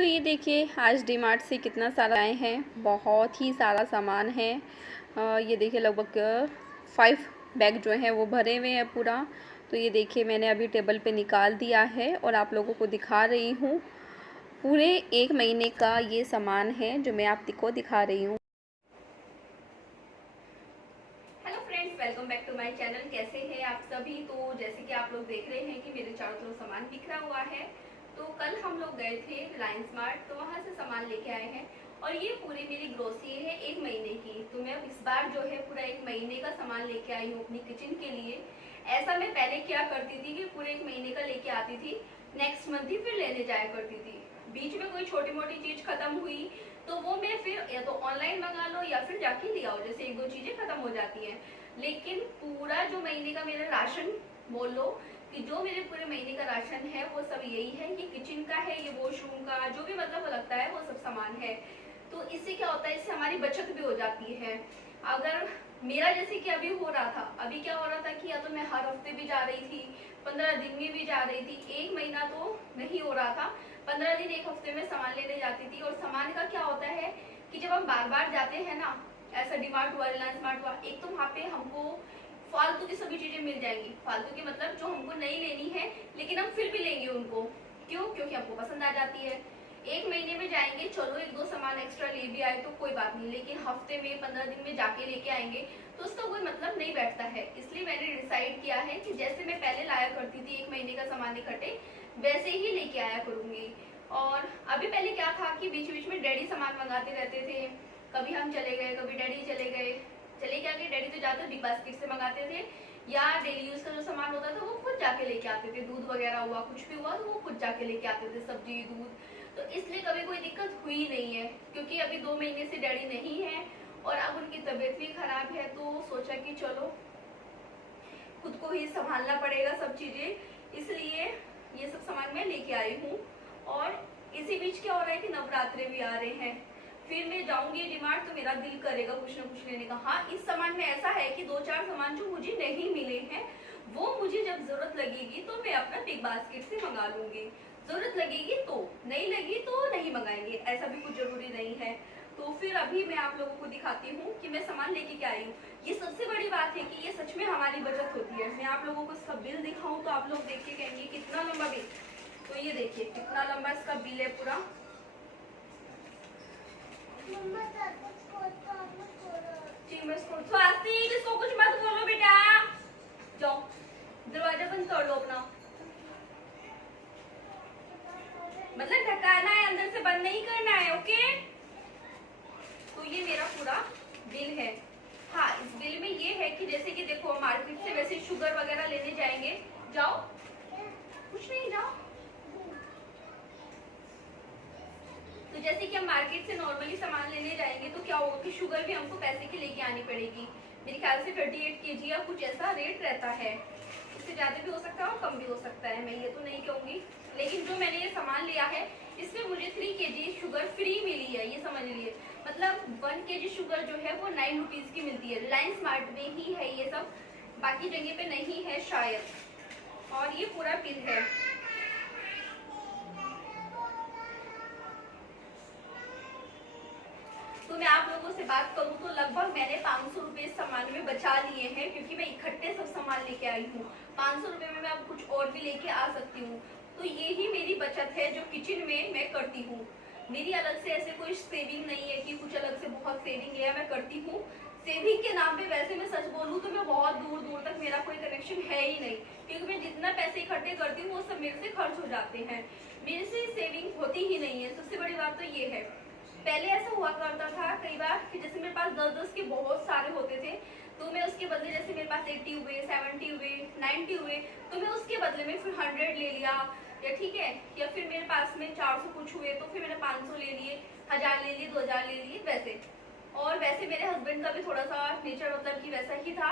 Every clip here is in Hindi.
तो ये देखिए आज डीमार्ट से कितना सारा आए हैं, बहुत ही सारा सामान है। ये देखिए लगभग 5 बैग जो हैं वो भरे हुए हैं पूरा। तो ये देखिए मैंने अभी टेबल पे निकाल दिया है और आप लोगों को दिखा रही हूँ। पूरे 1 महीने का ये सामान है जो मैं आपको दिखा रही हूँ। Hello friends, welcome back to my channel. कैसे हैं आप सभी? तो जैसे कि आप लोग देख रहे हैं कि मेरे चारों तरफ सामान बिखरा हुआ है। तो कल हम लोग गए थे रिलायंस मार्ट, तो वहाँ से सामान लेके आए हैं और ये पूरी मेरी ग्रोसरी है 1 महीने की। तो मैं इस बार जो है पूरा 1 महीने का सामान लेके आई हूँ अपनी किचन के लिए। ऐसा मैं पहले क्या करती थी कि पूरे 1 महीने का लेके आती थी, नेक्स्ट मंथ ही फिर लेने जाया करती थी। बीच में कोई छोटी मोटी चीज खत्म हुई तो वो मैं फिर या तो ऑनलाइन मंगा लो या फिर जाके ले आओ, जैसे 1-2 चीजें खत्म हो जाती हैं। लेकिन पूरा जो महीने का मेरा राशन बोल लो कि जो मेरे पूरे महीने का राशन है वो सब यही है। ये किचन का है, ये वॉशरूम का, जो भी मतलब लगता है वो सब सामान है। तो इससे क्या होता है, इससे हमारी बचत भी हो जाती है। अगर मेरा जैसे कि अभी हो रहा था, अभी क्या हो रहा था कि या तो मैं हर हफ्ते भी जा रही थी, 15 दिन में भी जा रही थी, 1 महीना तो नहीं हो रहा था, 15 दिन 1 हफ्ते में सामान लेने जाती थी। और सामान का क्या होता है कि जब हम बार बार जाते हैं ना, ऐसा डीमार्ट हुआ, रिलायंस मार्ट हुआ, एक तो वहाँ पे हमको फालतू की सभी चीजें मिल जाएंगी। फालतू की मतलब जो हमको नहीं लेनी है लेकिन हम फिर भी लेंगे उनको। क्यों? क्योंकि हमको पसंद आ जाती है। 1 महीने में जाएंगे, चलो 1-2 सामान एक्स्ट्रा ले भी आए तो कोई बात नहीं, लेकिन हफ्ते में 15 दिन में जाके लेके आएंगे तो उसका कोई मतलब नहीं बैठता है। इसलिए मैंने डिसाइड किया है कि जैसे मैं पहले लाया करती थी 1 महीने का सामान इकट्ठे, वैसे ही लेके आया करूंगी। और अभी पहले क्या था कि बीच बीच में डैडी सामान मंगाते रहते थे, कभी हम चले गए, कभी डैडी चले गए। चले क्या गए, डैडी तो ज्यादातर बिग बास्केट से मंगाते थे, या डेली यूज का जो सामान होता था वो खुद जाके लेके आते थे। दूध वगैरह हुआ, कुछ भी हुआ तो वो खुद जाके लेके आते थे, सब्जी दूध। तो इसलिए कभी कोई दिक्कत हुई नहीं है। क्योंकि अभी 2 महीने से डैडी नहीं है और अब उनकी तबीयत भी खराब है, तो सोचा कि चलो खुद को ही संभालना पड़ेगा सब चीजें, इसलिए ये सब सामान मैं लेके आई हूँ। और इसी बीच क्या हो रहा है कि नवरात्रे भी आ रहे हैं, फिर मैं जाऊंगी डीमार्ट तो मेरा दिल करेगा कुछ ना कुछ लेने का। हाँ, इस सामान में ऐसा है कि 2-4 सामान जो मुझे नहीं मिले हैं वो मुझे जब जरूरत लगेगी तो मैं अपना बिग बास्केट से मंगा लूंगी। जरूरत लगेगी तो, नहीं लगी तो नहीं मंगाएंगे, ऐसा भी कुछ जरूरी नहीं है। तो फिर अभी मैं आप लोगों को दिखाती हूँ कि मैं सामान लेके क्या आई हूँ। ये सबसे बड़ी बात है कि ये सच में हमारी बचत होती है। मैं आप लोगों को इसका बिल दिखाऊं तो आप लोग देख के कहेंगे कितना लंबा बिल। तो ये देखिए कितना लंबा इसका बिल है पूरा। स्वास्तिक, इसको कुछ मत बोलो बेटा। जाओ दरवाजा बंद कर लो अपना, मतलब ढकाना है, अंदर से बंद नहीं करना है, ओके? तो ये मेरा पूरा बिल है। हाँ, इस बिल में ये है कि जैसे कि देखो मार्केट से वैसे शुगर वगैरह लेने जाएंगे, जाओ कुछ नहीं, जाओ। तो जैसे कि हम मार्केट से नॉर्मली सामान लेने जाएंगे तो क्या होगा कि शुगर भी हमको पैसे की लेके आनी पड़ेगी। मेरे ख्याल से 38 kg या कुछ ऐसा रेट रहता है। इससे ज्यादा भी हो सकता है और कम भी हो सकता है, मैं ये तो नहीं कहूंगी। लेकिन जो मैंने ये सामान लिया है इसमें मुझे 3 kg शुगर फ्री मिली है, ये समझ लीजिए। मतलब 1 kg शुगर जो है वो 9 रुपीज की मिलती है। रिलायंस मार्ट में ही है ये सब, बाकी जगह पे नहीं है शायद। और ये पूरा बिल है। तो मैं आप लोगों से बात करूं तो लगभग मैंने 500 रुपए सामान में बचा लिए हैं, क्योंकि मैं इकट्ठे सब सामान लेके आई हूँ। 500 रुपए में मैं अब कुछ और भी लेके आ सकती हूँ। तो ये ही मेरी बचत है जो किचन में मैं करती हूँ। मेरी अलग से ऐसे कोई सेविंग नहीं है कि कुछ अलग से बहुत सेविंग है मैं करती हूँ। सेविंग के नाम पे वैसे मैं सच बोलूँ तो मैं बहुत दूर दूर तक मेरा कोई कनेक्शन है ही नहीं, क्योंकि मैं जितना पैसे इकट्ठे करती हूँ वो सब मेरे से खर्च हो जाते हैं। मेरे से सेविंग होती ही नहीं है। सबसे बड़ी बात तो ये है। पहले ऐसा हुआ करता था कई बार कि जैसे मेरे पास 10-10 के बहुत सारे होते थे, तो मैं उसके बदले जैसे मेरे पास 80 हुए, 70 हुए, 90 हुए, तो मैं उसके बदले में फिर 100 ले लिया, या ठीक है, या फिर मेरे पास में 400 कुछ हुए तो फिर मैंने 500 ले लिए, 1000 ले लिए, 2000 ले लिए, वैसे। और वैसे मेरे हस्बैंड का भी थोड़ा सा नेचर मतलब कि वैसा ही था।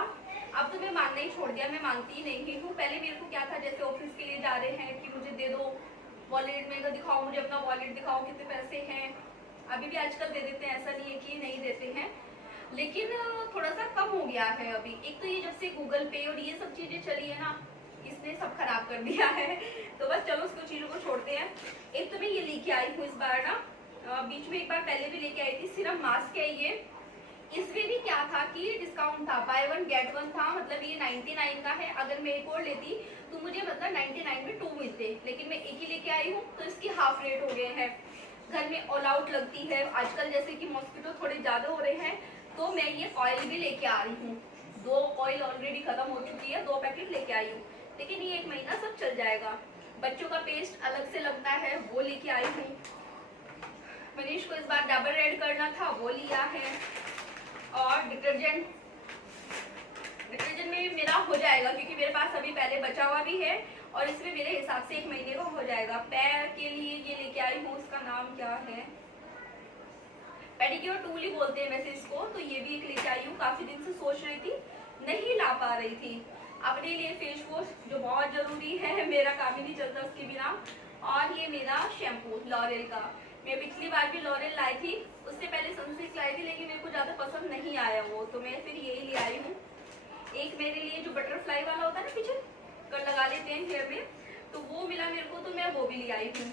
अब तो मैं मानना ही छोड़ दिया, मैं मानती ही नहीं हूँ। पहले मेरे को क्या था, जैसे ऑफिस के लिए जा रहे हैं कि मुझे दे दो वॉलेट में, दिखाओ मुझे अपना वॉलेट, दिखाओ कितने पैसे हैं। अभी भी आजकल दे देते हैं, ऐसा नहीं है कि नहीं देते हैं, लेकिन थोड़ा सा कम हो गया है अभी। एक तो ये जब से गूगल पे और ये सब चीजें चली है ना, इसने सब खराब कर दिया है। तो बस चलो उसको चीजों को छोड़ते हैं। एक तो मैं ये लेके लेके आई हूँ इस बार ना। बीच में एक बार पहले भी लेके आई थी। सिर्फ मास्क है ये। इसमें भी क्या था कि डिस्काउंट था, बाय वन गेट वन था, मतलब ये 99 का है। अगर मैं एक और लेती तो मुझे मतलब 99 में 2 मिलते, लेकिन मैं एक ही लेके आई हूँ तो इसकी हाफ रेट हो गए हैं। घर में ऑल आउट लगती है आजकल, जैसे कि मॉस्किटो थोड़े ज्यादा हो रहे हैं, तो मैं ये ऑयल भी लेके आ रही हूँ। 2 ऑयल ऑलरेडी खत्म हो चुकी है, 2 पैकेट लेके आई हूँ, लेकिन ये 1 महीना सब चल जाएगा। बच्चों का पेस्ट अलग से लगता है, वो लेके आई हूँ। मनीष को इस बार डबल रेड करना था, वो लिया है। और डिटर्जेंट में भी मेरा हो जाएगा, क्योंकि मेरे पास अभी पहले बचा हुआ भी है, और इसमें मेरे हिसाब से 1 महीने का हो जाएगा। पैर के लिए ये लेके आई हूँ, उसका नाम क्या है, पेडिक्योर टूल ही बोलते हैं वैसे इसको। तो ये भी एक लेके आई हूँ। काफी दिन से सोच रही थी, नहीं ला पा रही थी अपने लिए फेस वॉश, जो बहुत जरूरी है, मेरा काम ही नहीं चलता उसके बिना। और ये मेरा शैम्पू लॉरेल का, मैं पिछली बार भी लॉरेल लाई थी, उससे पहले सनसिल्क लाई थी, लेकिन मेरे को ज्यादा पसंद नहीं आया वो, तो मैं फिर यही ले आई हूँ। एक मेरे लिए जो बटरफ्लाई वाला होता है ना, पीछे कर लगा लेते हैं हेयर में, तो वो मिला मेरे को, तो मैं वो भी ले आई हूँ।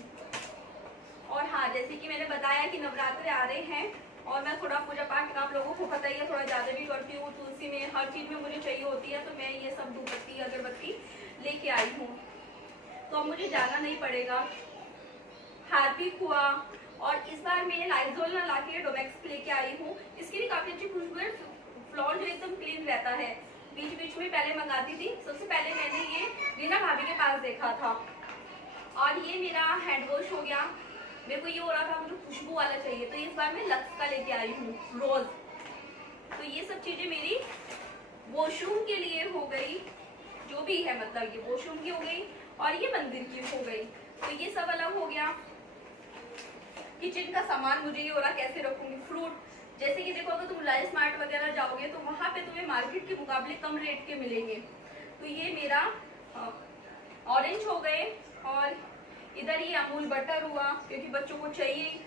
और हाँ, जैसे कि मैंने बताया कि नवरात्रे आ रहे हैं, और मैं थोड़ा पूजा पाठ, आप लोगों को पता ही है, थोड़ा ज्यादा भी करती हूँ। तुलसी में हर चीज में मुझे चाहिए होती है, तो मैं ये सब धूपबत्ती अगरबत्ती लेके आई हूँ, तो अब मुझे जाना नहीं पड़ेगा। हार्पिक हुआ, और इस बार मैं लाइजोल ना लाके डोमेक्स लेके आई हूँ। इसकी भी काफी अच्छी खुशबू है, फ्लोर जो एकदम क्लीन रहता है। बीच बीच में पहले मंगाती थी, सबसे पहले मैंने ये रीना भाभी के पास देखा था। और ये मेरा हैंड वॉश हो गया। मेरे को ये हो रहा था मुझे खुशबू वाला चाहिए, तो इस बार मैं लक्स का लेके आई हूँ, रोज। तो ये सब चीजें मेरी वॉशरूम के लिए हो गई, जो भी है, मतलब ये वॉशरूम की हो गई, और ये मंदिर की हो गई, तो ये सब अलग हो गया। किचन का सामान मुझे ये हो रहा कैसे रखूंगी। फ्रूट, जैसे कि देखो, अगर तुम लाइफ स्मार्ट वगैरह जाओगे तो वहां पे तुम्हें मार्केट के मुकाबले कम रेट के मिलेंगे। तो ये मेरा ऑरेंज हो गए, और इधर ये अमूल बटर हुआ, क्योंकि बच्चों को चाहिए।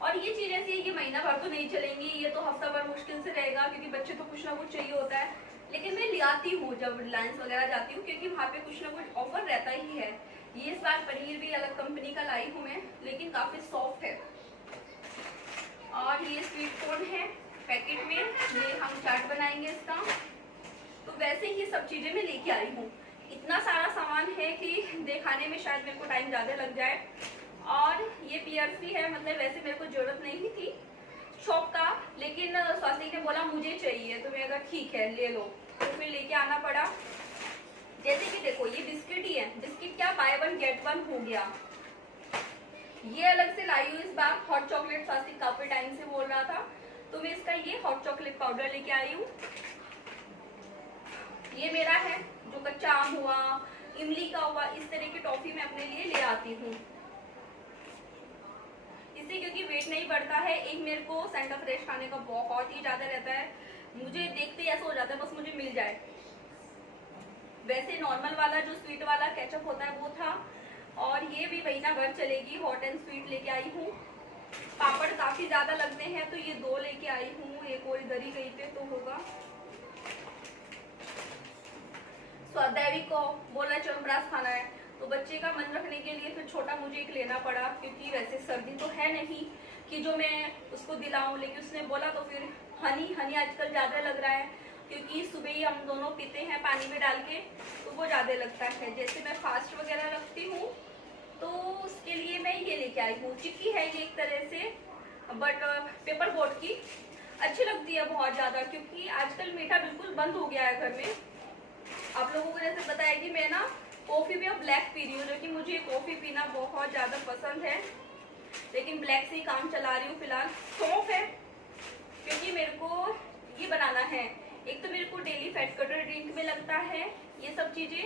और ये चीज ऐसी है कि महीना भर तो नहीं चलेंगी, ये तो हफ्ता भर मुश्किल से रहेगा, क्योंकि बच्चे तो कुछ ना कुछ चाहिए होता है। लेकिन मैं ले आती हूँ जब रिलायंस वगैरह जाती हूँ, क्योंकि वहाँ पे कुछ ना कुछ ऑफर रहता ही है। ये इस बार पनीर भी अलग कंपनी का लाई हूँ मैं, लेकिन काफी सॉफ्ट है। और ये स्वीट कॉर्न है पैकेट में, ये हम चाट बनाएंगे इसका। तो वैसे ही सब चीजें मैं लेके आई हूँ। इतना सारा सामान है कि दिखाने में शायद मेरे को टाइम ज्यादा लग जाए। और ये पियर्स भी है, मतलब वैसे मेरे को जरूरत नहीं थी शॉप का, लेकिन स्वाति ने बोला मुझे चाहिए, तो मैं कहा ठीक है ले लो, तो फिर लेके आना पड़ा। जैसे कि देखो, ये बिस्किट ही है, बिस्किट क्या बाय वन गेट वन हो गया। ये अलग से लाई हूँ इस बार, हॉट चॉकलेट। स्वाति काफी टाइम से बोल रहा था, तो मैं इसका ये हॉट चॉकलेट पाउडर लेके आई हूँ। ये मेरा है जो कच्चा आम हुआ, इमली का हुआ, इस तरह की टॉफी मैं अपने लिए ले आती हूँ। इससे क्योंकि वेट नहीं बढ़ता है। एक मेरे को सेंटा फ्रेश खाने का बहुत ही ज्यादा रहता है, मुझे देखते ही ऐसा हो जाता है बस मुझे मिल जाए। वैसे नॉर्मल वाला जो स्वीट वाला केचप होता है वो था, और ये भी महीना भर चलेगी। हॉट एंड स्वीट लेके आई हूँ। पापड़ काफी ज्यादा लगते हैं, तो ये 2 लेके आई हूँ, एक और इधर ही कहीं पे तो होगा। स्वाध्याय को बोला चवनप्राश खाना है, तो बच्चे का मन रखने के लिए फिर छोटा मुझे एक लेना पड़ा, क्योंकि वैसे सर्दी तो है नहीं कि जो मैं उसको दिलाऊं, लेकिन उसने बोला तो फिर हनी आजकल ज्यादा लग रहा है, क्योंकि सुबह ही हम दोनों पीते हैं पानी में डाल के, तो वो ज्यादा लगता है। जैसे मैं फास्ट वगैरह रखती हूँ, तो उसके लिए मैं ये लेके आई हूँ। चिक्की है ये एक तरह से, बट पेपर बोट की, अच्छी लगती है बहुत ज्यादा, क्योंकि आजकल मीठा बिल्कुल बंद हो गया है घर में। आप लोगों को जैसे बताया कि मैं ना कॉफी में अब ब्लैक पी रही हूँ, जो कि मुझे कॉफी पीना बहुत ज्यादा पसंद है, लेकिन ब्लैक से ही काम चला रही हूँ फिलहाल। सौंफ है, क्योंकि मेरे को ये बनाना है। एक तो मेरे को डेली फैट कटर ड्रिंक में लगता है ये सब चीजें,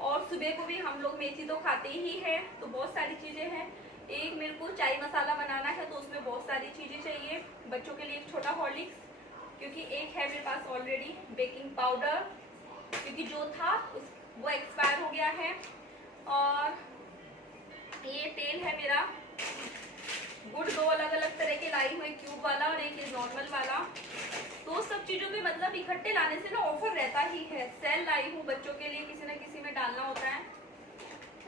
और सुबह को भी हम लोग मेथी तो खाते ही है, तो बहुत सारी चीजें हैं। एक मेरे को चाय मसाला बनाना है, तो उसमें बहुत सारी चीजें चाहिए। बच्चों के लिए एक छोटा हॉर्लिक्स, क्योंकि एक है मेरे पास ऑलरेडी। बेकिंग पाउडर, क्योंकि जो था वो एक्सपायर हो गया है। और ये तेल है मेरा गुड़, 2 अलग अलग तरह के लाई हुई, क्यूब वाला और एक नॉर्मल वाला। तो सब चीजों में मतलब इकट्ठे लाने से ना ऑफर रहता ही है। सेल लाई हूँ, बच्चों के लिए किसी न किसी में डालना होता है।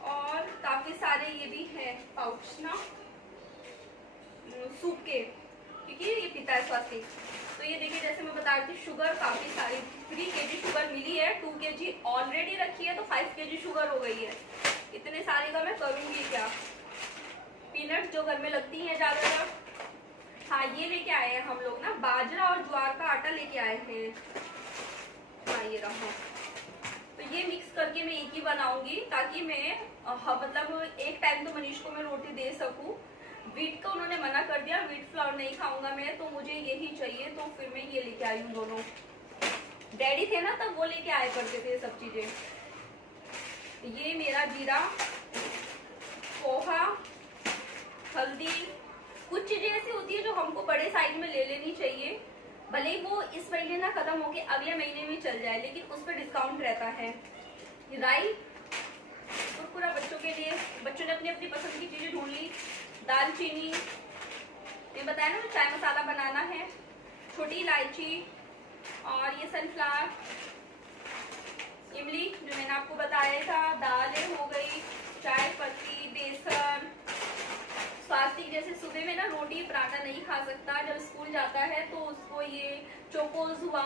और काफी सारे ये भी है पाउच ना, सूप के, क्योंकि ये पीता है स्वास्थ्य। तो ये देखिए जैसे मैं बता रही थी शुगर काफी सारी 3 kg शुगर मिली है, 2 kg ऑलरेडी रखी है तो 5 kg शुगर हो गई है। इतने सारे का मैं करूंगी क्या। पीनट्स जो घर में लगती हैं ज्यादातर। हाँ ये लेके आए हैं हम लोग ना, बाजरा और ज्वार का आटा लेके आए हैं। हाँ ये रहा। तो ये मिक्स करके मैं एक ही बनाऊंगी ताकि मैं मतलब एक टाइम तो मनीष को मैं रोटी दे सकूं। व्हीट का उन्होंने मना कर दिया, व्हीट फ्लावर नहीं खाऊंगा मैं, तो मुझे यही चाहिए। तो फिर मैं ये लेके आई हूँ दोनों। डैडी थे ना तब वो लेके आए करते थे सब चीजें। ये मेरा जीरा, पोहा, हल्दी, कुछ चीजें ऐसी होती है जो हमको बड़े साइज में ले लेनी चाहिए, भले ही वो इस महीने ना खत्म होके अगले महीने में चल जाए, लेकिन उस पर डिस्काउंट रहता है। राई, कुरकुरा बच्चों के लिए, बच्चों ने अपनी अपनी पसंद की चीजें ढूंढ ली। दालचीनी, ये बताया ना चाय मसाला बनाना है। छोटी इलायची, और ये सनफ्लावर, इमली जो मैंने आपको बताया था, दालें हो गई, चाय पत्ती, बेसन। स्वास्तिक जैसे सुबह में ना रोटी पराठा नहीं खा सकता, जब स्कूल जाता है तो उसको ये चोकोज हुआ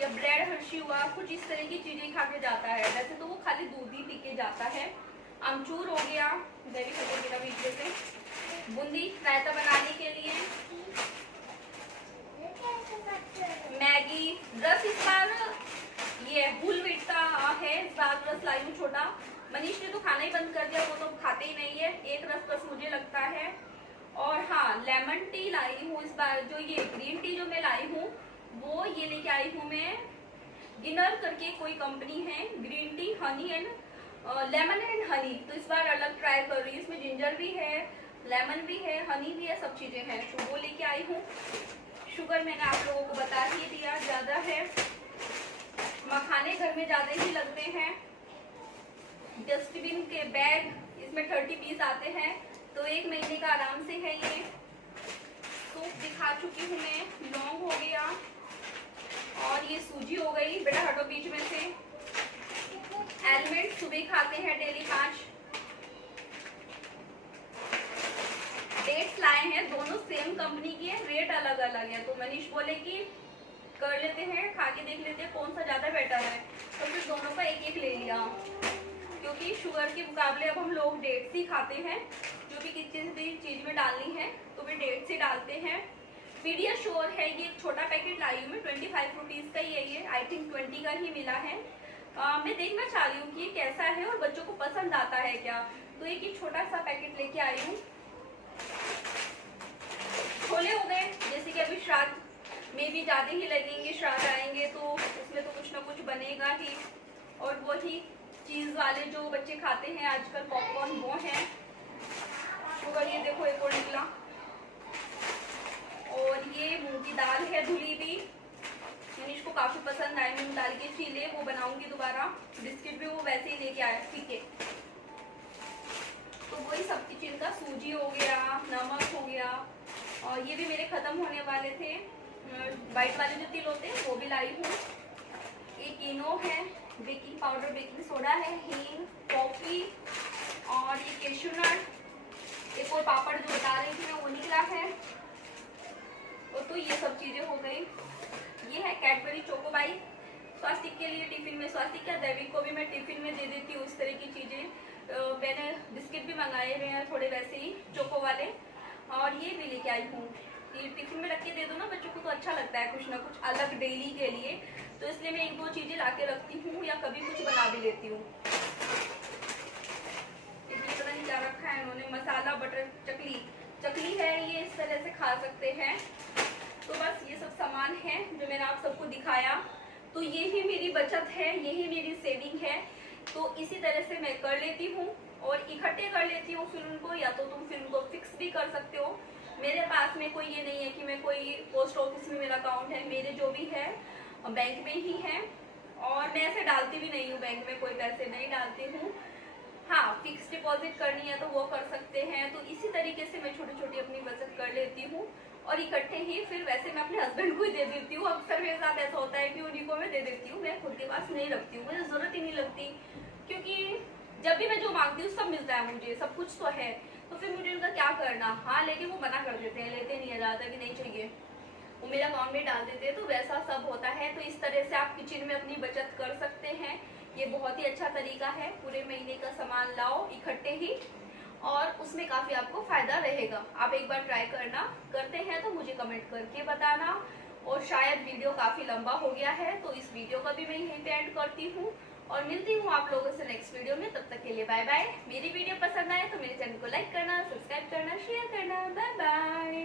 या ब्रेड हर्शी हुआ, कुछ इस तरह की चीजें खा के जाता है। वैसे तो वो खाली दूध ही पी के जाता है। आमचूर हो गया, वेरी मेरा वीडियो से। बूंदी रायता बनाने के लिए। मैगी, रस इस बार ये हुल व्हीट का है, इस बार रस लाई हूँ छोटा। मनीष ने तो खाना ही बंद कर दिया, वो तो खाते ही नहीं है। एक रस बस मुझे लगता है। और हाँ लेमन टी लाई हूँ इस बार। जो ये ग्रीन टी जो मैं लाई हूँ वो ये लेके आई हूँ मैं, गिनर करके कोई कंपनी है, green tea honey and lemon and honey. तो इस बार अलग ट्राई कर रही हूँ। इसमें जिंजर भी है, लेमन भी है, हनी भी है, सब चीजें हैं। तो वो लेके आई हूँ। शुगर मैंने आप लोगों को बता ही दिया, ज्यादा है। मखाने घर में ज्यादा ही लगते हैं। डस्टबिन के बैग, इसमें 30 पीस आते हैं, तो 1 महीने का आराम से है ये। सूप दिखा चुकी हूँ मैं। लौंग हो गया, और ये सूजी हो गई। बेटा हटो बीच में से। एलमंड सुबह खाते हैं डेली 5। डेट्स लाए हैं, दोनों सेम कंपनी की है, रेट अलग अलग है। तो मनीष बोले कि कर लेते हैं, खा के देख लेते हैं कौन सा ज्यादा बेटर है, तो फिर दोनों का एक एक ले लिया। क्योंकि शुगर के मुकाबले अब हम लोग डेट्स ही खाते हैं। जो भी किसी भी चीज में डालनी है तो वे डेट्स ही डालते हैं। पीडियाश्योर है, ये एक छोटा पैकेट लाई हूँ मैं, 25 रुपीज का ही है ये। आई थिंक 20 का ही मिला है। मैं देखना चाह रही हूँ कि ये कैसा है और बच्चों को पसंद आता है क्या। तो एक छोटा सा पैकेट लेके आई हूँ। छोले हो गए, जैसे कि अभी श्राद्ध में भी ज्यादा ही लगेंगे, श्राद्ध आएंगे तो उसमें तो कुछ ना कुछ बनेगा ही। और वही चीज वाले जो बच्चे खाते हैं आजकल, पॉपकॉर्न, वो है। तो ये देखो एक और निकला। और ये मूंग की दाल है धुली भी, मनीष को काफी पसंद आए मूंग दाल के चीले, वो बनाऊंगी दोबारा। बिस्किट भी वो वैसे ही लेके आया, ठीक है। तो वही सब की चीज का, सूजी हो गया, नमक हो गया, और ये भी मेरे खत्म होने वाले थे। व्हाइट वाले जो तिल होते हैं वो भी लाई हूँ। एक इनो है, बेकिंग पाउडर, बेकिंग सोडा है, हींग, कॉफी, और ये कैश्यू नट। एक और पापड़ जो बता रही थी मैं वो निकला है। और तो ये सब चीजें हो गई। ये है कैडबरी चोकोबाई, स्वास्तिक के लिए टिफिन में, स्वास्तिक या दैविक को भी मैं टिफिन में दे देती हूँ, उस तरह की चीजें। मैंने बिस्किट भी मंगाए हुए हैं थोड़े वैसे ही चोको वाले। और ये भी लेके आई हूँ, ये टिफिन में रख के दे दो ना बच्चों को तो अच्छा लगता है, कुछ ना कुछ अलग डेली के लिए। तो इसलिए मैं 1-2 चीजें ला के रखती हूँ, या कभी कुछ बना भी लेती हूँ। पता नहीं क्या रखा है इन्होंने, मसाला बटर चकली है, ये इस तरह से खा सकते हैं। तो बस ये सब सामान है जो मैंने आप सबको दिखाया। तो ये ही मेरी बचत है, यही मेरी सेविंग है। तो इसी तरह से मैं कर लेती हूँ और इकट्ठे कर लेती हूँ फिर उनको, या तो तुम फिर उनको फिक्स भी कर सकते हो। मेरे पास में कोई ये नहीं है कि मैं कोई पोस्ट ऑफिस में मेरा अकाउंट है, मेरे जो भी है बैंक में ही है। और मैं ऐसे डालती भी नहीं हूँ बैंक में, कोई पैसे नहीं डालती हूँ। हाँ फिक्स डिपॉजिट करनी है तो वो कर सकते हैं। तो इसी तरीके से मैं छोटी छोटी अपनी बचत कर लेती हूँ, और इकट्ठे ही फिर वैसे मैं अपने हस्बैंड को ही दे देती हूँ। अक्सर मेरे साथ ऐसा होता है कि उन्हीं को मैं दे देती हूँ, मैं खुद के पास नहीं रखती हूँ, मुझे जरूरत ही नहीं लगती। क्योंकि जब भी मैं जो मांगती हूँ सब मिलता है मुझे, सब कुछ तो है। तो फिर मुझे उनका क्या करना। हाँ लेकिन वो मना कर देते हैं, लेते नहीं है ज़्यादा कि नहीं चाहिए, वो मेरे अकाउंट में डाल देते हैं। तो वैसा सब होता है। तो इस तरह से आप किचन में अपनी बचत कर सकते हैं। ये बहुत ही अच्छा तरीका है, पूरे महीने का सामान लाओ इकट्ठे ही, और उसमें काफ़ी आपको फ़ायदा रहेगा। आप एक बार ट्राई करना, करते हैं तो मुझे कमेंट करके बताना। और शायद वीडियो काफ़ी लंबा हो गया है, तो इस वीडियो का भी मैं यहीं पे एंड करती हूँ और मिलती हूँ आप लोगों से नेक्स्ट वीडियो में। तब तक के लिए बाय बाय। मेरी वीडियो पसंद आए तो मेरे चैनल को लाइक करना, सब्सक्राइब करना, शेयर करना। Bye bye.